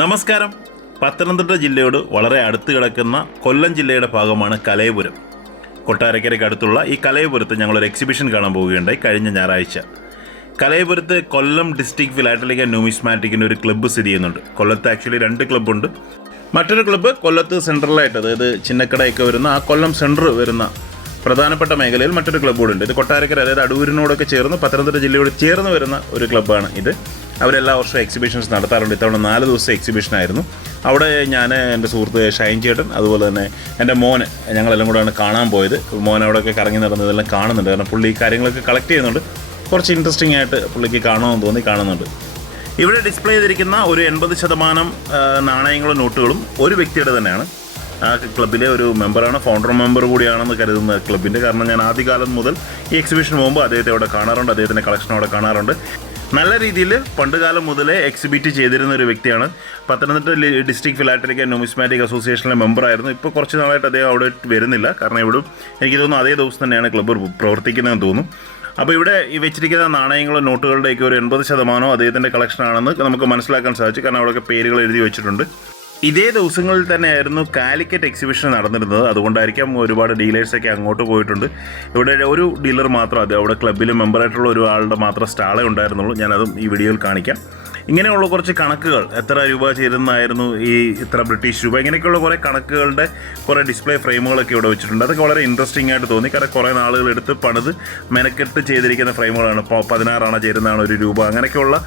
നമസ്കാരം. പത്തനംതിട്ട ജില്ലയോട് വളരെ അടുത്ത് കിടക്കുന്ന കൊല്ലം ജില്ലയുടെ ഭാഗമാണ് കലയപുരം. കൊട്ടാരക്കരയ്ക്ക് അടുത്തുള്ള ഈ കലയപുരത്ത് ഞങ്ങളൊരു എക്സിബിഷൻ കാണാൻ പോവുകയുണ്ടായി കഴിഞ്ഞ ഞായറാഴ്ച. കലയപുരത്ത് കൊല്ലം ഡിസ്ട്രിക്ട് ഫിലാറ്റലിക് ആൻഡ് ന്യൂമിസ്മാറ്റിക്കിൻ്റെ ഒരു ക്ലബ്ബ് സ്ഥിതി ചെയ്യുന്നുണ്ട്. കൊല്ലത്ത് ആക്ച്വലി 2 ക്ലബ്ബുണ്ട്. മറ്റൊരു ക്ലബ്ബ് കൊല്ലത്ത് സെൻട്രലായിട്ട്, അതായത് ചിന്നക്കടയൊക്കെ വരുന്ന ആ കൊല്ലം സെൻറ്റർ വരുന്ന പ്രധാനപ്പെട്ട മേഖലയിൽ മറ്റൊരു ക്ലബ്ബ് കൂടെ ഉണ്ട്. ഇത് കൊട്ടാരക്കര, അതായത് അടൂരിനോടൊക്കെ ചേർന്ന് പത്തനംതിട്ട ജില്ലയോട് ചേർന്ന് വരുന്ന ഒരു ക്ലബ്ബാണ് ഇത്. അവരെല്ലാ വർഷവും എക്സിബിഷൻസ് നടത്താറുണ്ട്. ഇത്തവണ 4 ദിവസത്തെ എക്സിബിഷനായിരുന്നു. അവിടെ ഞാൻ, എൻ്റെ സുഹൃത്ത് ഷൈൻ ചേട്ടൻ, അതുപോലെ തന്നെ എൻ്റെ മോന്, ഞങ്ങളെല്ലാം കൂടെയാണ് കാണാൻ പോയത്. മോൻ അവിടെയൊക്കെ കറങ്ങി നടന്നതെല്ലാം കാണുന്നുണ്ട്. കാരണം പുള്ളി ഈ കാര്യങ്ങളൊക്കെ കളക്ട് ചെയ്യുന്നുണ്ട്. കുറച്ച് ഇൻട്രസ്റ്റിംഗ് ആയിട്ട് പുള്ളിക്ക് കാണുമെന്ന് തോന്നി കാണുന്നുണ്ട്. ഇവിടെ ഡിസ്പ്ലേ ചെയ്തിരിക്കുന്ന ഒരു 80% നാണയങ്ങളും നോട്ടുകളും ഒരു വ്യക്തിയുടെ തന്നെയാണ്. ആ ക്ലബ്ബിലെ ഒരു മെമ്പറാണ്, ഫൗണ്ടർ മെമ്പർ കൂടിയാണെന്ന് കരുതുന്ന ക്ലബിൻ്റെ. കാരണം ഞാൻ ആദ്യകാലം മുതൽ ഈ എക്സിബിഷൻ പോകുമ്പോൾ അദ്ദേഹത്തെ അവിടെ കാണാറുണ്ട്, അദ്ദേഹത്തിൻ്റെ കളക്ഷൻ അവിടെ കാണാറുണ്ട്. നല്ല രീതിയിൽ പണ്ടുകാലം മുതലേ എക്സിബിറ്റ് ചെയ്തിരുന്ന ഒരു വ്യക്തിയാണ്. Pathanamthitta district philatelic and numismatic അസോസിയേഷനിലെ മെമ്പറായിരുന്നു. ഇപ്പോൾ കുറച്ച് നാളായിട്ട് അദ്ദേഹം അവിടെ വരുന്നില്ല. കാരണം ഇവിടെ എനിക്ക് തോന്നുന്നു അതേ ദിവസം തന്നെയാണ് ക്ലബ്ബ് പ്രവർത്തിക്കുന്നതെന്ന് തോന്നുന്നു. അപ്പോൾ ഇവിടെ ഈ വെച്ചിരിക്കുന്ന നാണയങ്ങളും നോട്ടുകളുടെയൊക്കെ ഒരു 80% അദ്ദേഹത്തിൻ്റെ കളക്ഷനാണെന്ന് നമുക്ക് മനസ്സിലാക്കാൻ സാധിച്ചു. കാരണം അവിടെയൊക്കെ പേരുകൾ എഴുതി വെച്ചിട്ടുണ്ട്. ഇതേ ദിവസങ്ങളിൽ തന്നെയായിരുന്നു കാലിക്കറ്റ് എക്സിബിഷൻ നടന്നിരുന്നത്. അതുകൊണ്ടായിരിക്കാം ഒരുപാട് ഡീലേഴ്സൊക്കെ അങ്ങോട്ട് പോയിട്ടുണ്ട്. ഇവിടെ ഒരു ഡീലർ മാത്രം, അത് അവിടെ ക്ലബ്ബിൽ മെമ്പറായിട്ടുള്ള ഒരു ആളുടെ മാത്രം സ്റ്റാളേ ഉണ്ടായിരുന്നുള്ളൂ. ഞാനതും ഈ വീഡിയോയിൽ കാണിക്കാം. ഇങ്ങനെയുള്ള കുറച്ച് കണക്കുകൾ, എത്ര രൂപ ചേരുന്നായിരുന്നു ഈ ഇത്ര ബ്രിട്ടീഷ് രൂപ, ഇങ്ങനെയൊക്കെയുള്ള കുറേ കണക്കുകളുടെ കുറേ ഡിസ്പ്ലേ ഫ്രെയിമുകളൊക്കെ ഇവിടെ വെച്ചിട്ടുണ്ട്. അതൊക്കെ വളരെ ഇൻട്രസ്റ്റിംഗ് ആയിട്ട് തോന്നി. കാരണം കുറേ നാളുകൾ എടുത്ത് പണിത് മെനക്കെട്ട് ചെയ്തിരിക്കുന്ന ഫ്രെയിമുകളാണ്. 16 ചേരുന്നതാണ് ഒരു രൂപ. അങ്ങനെയൊക്കെയുള്ള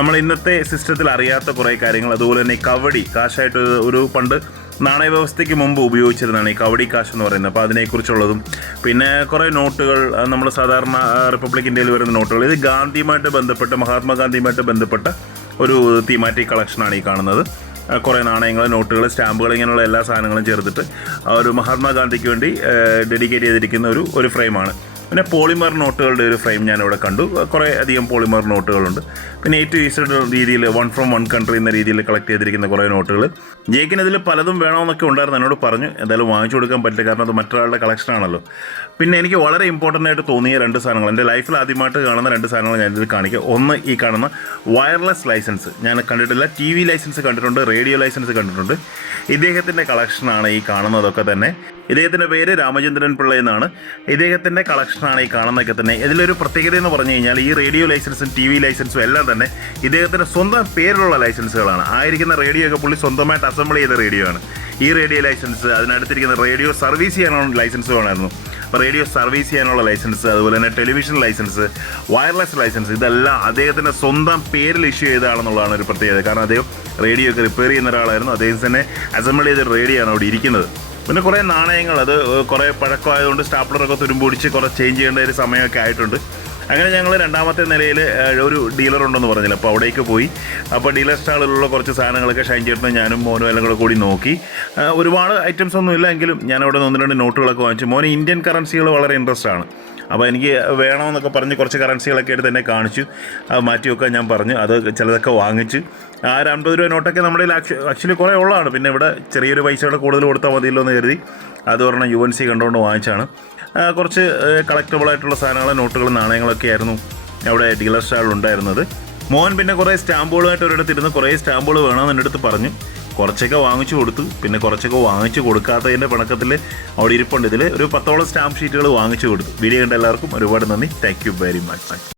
നമ്മൾ ഇന്നത്തെ സിസ്റ്റത്തിൽ അറിയാത്ത കുറേ കാര്യങ്ങൾ. അതുപോലെ തന്നെ ഈ കവടി കാശായിട്ട് ഒരു പണ്ട് നാണയ വ്യവസ്ഥയ്ക്ക് മുമ്പ് ഉപയോഗിച്ചിരുന്നതാണ് ഈ കവടി കാശ് എന്ന് പറയുന്നത്. അപ്പോൾ അതിനെക്കുറിച്ചുള്ളതും പിന്നെ കുറേ നോട്ടുകൾ, നമ്മൾ സാധാരണ റിപ്പബ്ലിക് ഇന്ത്യയിൽ വരുന്ന നോട്ടുകൾ. ഇത് ഗാന്ധിയുമായിട്ട് ബന്ധപ്പെട്ട്, മഹാത്മാഗാന്ധിയുമായിട്ട് ബന്ധപ്പെട്ട ഒരു തീമാറ്റിക് കളക്ഷനാണ് ഈ കാണുന്നത്. കുറേ നാണയങ്ങൾ, നോട്ടുകൾ, സ്റ്റാമ്പുകൾ, ഇങ്ങനെയുള്ള എല്ലാ സാധനങ്ങളും ചേർത്തിട്ട് ഒരു മഹാത്മാഗാന്ധിക്ക് വേണ്ടി ഡെഡിക്കേറ്റ് ചെയ്തിരിക്കുന്ന ഒരു ഫ്രെയിമാണ്. പിന്നെ പോളിമർ നോട്ടുകളുടെ ഒരു ഫ്രെയിം ഞാനിവിടെ കണ്ടു. കുറേ അധികം പോളിമർ നോട്ടുകളുണ്ട്. പിന്നെ A to Z രീതിയിൽ 1 from 1 country എന്ന രീതിയിൽ കളക്ട് ചെയ്തിരിക്കുന്ന കുറേ നോട്ടുകൾ. ജേക്കിന് ഇതിൽ പലതും വേണമെന്നൊക്കെ ഉണ്ടായിരുന്നു, എന്നോട് പറഞ്ഞു. എന്തായാലും വാങ്ങിച്ചു കൊടുക്കാൻ പറ്റില്ല, കാരണം അത് മറ്റൊരാളുടെ കളക്ഷനാണല്ലോ. പിന്നെ എനിക്ക് വളരെ ഇമ്പോർട്ടൻ്റ് ആയിട്ട് തോന്നിയ 2 സാധനങ്ങൾ, എൻ്റെ ലൈഫിൽ ആദ്യമായിട്ട് കാണുന്ന 2 സാധനങ്ങൾ ഞാനിതിൽ കാണിക്കുക. ഒന്ന്, ഈ കാണുന്ന വയർലെസ് ലൈസൻസ് ഞാൻ കണ്ടിട്ടില്ല. TV ലൈസൻസ് കണ്ടിട്ടുണ്ട്, റേഡിയോ ലൈസൻസ് കണ്ടിട്ടുണ്ട്. ഇദ്ദേഹത്തിൻ്റെ കളക്ഷനാണ് ഈ കാണുന്നതൊക്കെ തന്നെ. ഇദ്ദേഹത്തിൻ്റെ പേര് രാമചന്ദ്രൻ പിള്ള എന്നാണ്. ഇദ്ദേഹത്തിൻ്റെ കളക്ഷനാണ് ഈ കാണുന്നതൊക്കെ തന്നെ. ഇതിലൊരു പ്രത്യേകത എന്ന് പറഞ്ഞു കഴിഞ്ഞാൽ ഈ റേഡിയോ ലൈസൻസും TV ലൈസൻസും എല്ലാം തന്നെ ഇദ്ദേഹത്തിൻ്റെ സ്വന്തം പേരിലുള്ള ലൈസൻസുകളാണ്. ആയിരിക്കുന്ന റേഡിയോ ഒക്കെ പുള്ളി സ്വന്തമായിട്ട് അസംബിൾ ചെയ്ത റേഡിയോ ആണ്. ഈ റേഡിയോ ലൈസൻസ്, അതിനടുത്തിരിക്കുന്ന റേഡിയോ സർവീസ് ചെയ്യാനുള്ള ലൈസൻസ് വേണമായിരുന്നു. അപ്പോൾ റേഡിയോ സർവീസ് ചെയ്യാനുള്ള ലൈസൻസ്, അതുപോലെ തന്നെ ടെലിവിഷൻ ലൈസൻസ്, വയർലെസ് ലൈസൻസ്, ഇതെല്ലാം അദ്ദേഹത്തിൻ്റെ സ്വന്തം പേരിൽ ഇഷ്യൂ ചെയ്തതാണെന്നുള്ളതാണ് ഒരു പ്രത്യേകത. കാരണം അദ്ദേഹം റേഡിയോ ഒക്കെ റിപ്പയർ ചെയ്യുന്ന ഒരാളായിരുന്നു. അദ്ദേഹം തന്നെ അസംബിൾ ചെയ്ത റേഡിയോ ആണ് അവിടെ ഇരിക്കുന്നത്. പിന്നെ കുറേ നാണയങ്ങൾ, അത് കുറേ പഴക്കമായതുകൊണ്ട് സ്റ്റാപ്ലറൊക്കെ തുരുമ്പൊടിച്ച് കുറേ ചേഞ്ച് ചെയ്യേണ്ട ഒരു സമയമൊക്കെ ആയിട്ടുണ്ട്. അങ്ങനെ ഞങ്ങൾ 2ാമത്തെ നിലയിൽ ഒരു ഡീലർ ഉണ്ടെന്ന് പറഞ്ഞില്ല, അപ്പോൾ അവിടേക്ക് പോയി. അപ്പോൾ ഡീലർ സ്റ്റാളിലുള്ള കുറച്ച് സാധനങ്ങളൊക്കെ ഷൈൻ ചേട്ടനും ഞാനും മോനും എല്ലാം കൂടി നോക്കി. ഒരുപാട് ഐറ്റംസ് ഒന്നും ഇല്ല, എങ്കിലും ഞാനവിടെ 1-2 നോട്ടുകളൊക്കെ വാങ്ങിച്ചു. മോന് ഇന്ത്യൻ കറൻസികൾ വളരെ ഇൻട്രസ്റ്റ് ആണ്. അപ്പോൾ എനിക്ക് വേണമെന്നൊക്കെ പറഞ്ഞ് കുറച്ച് കറൻസികളൊക്കെ എടുത്ത് എന്നെ കാണിച്ചു. മാറ്റി വെക്കാൻ ഞാൻ പറഞ്ഞു. അത് ചിലതൊക്കെ വാങ്ങിച്ച്. ആ 50 രൂപ നോട്ടൊക്കെ നമ്മുടെ ആക്ച്വലി കുറേ ഉള്ളതാണ്. പിന്നെ ഇവിടെ ചെറിയൊരു പൈസയുടെ കൂടുതൽ കൊടുത്താൽ മതിയല്ലോ എന്ന് കരുതി അത് പറഞ്ഞാൽ UNC കണ്ടുകൊണ്ട് വാങ്ങിച്ചാണ്. കുറച്ച് കളക്റ്റബിളായിട്ടുള്ള സാധനങ്ങൾ, നോട്ടുകളും നാണയങ്ങളൊക്കെ ആയിരുന്നു അവിടെ ഡീലർ സ്റ്റാളിൽ ഉണ്ടായിരുന്നത്. മോൻ പിന്നെ കുറേ സ്റ്റാമ്പുകളുമായിട്ട് ഒരിടത്തിരുന്ന് കുറേ സ്റ്റാമ്പുകൾ വേണമെന്ന് എൻ്റെ അടുത്ത് പറഞ്ഞു. കുറച്ചൊക്കെ വാങ്ങിച്ചു കൊടുത്തു. പിന്നെ കുറച്ചൊക്കെ വാങ്ങിച്ചു കൊടുക്കാത്തതിൻ്റെ പിണക്കത്തിൽ അവിടെ ഇരിപ്പുണ്ട്. ഇതിൽ ഒരു 10ഓളം സ്റ്റാമ്പ് ഷീറ്റുകൾ വാങ്ങിച്ചു കൊടുത്തു. വീഡിയോ കണ്ട എല്ലാവർക്കും ഒരുപാട് നന്ദി. Thank you very much.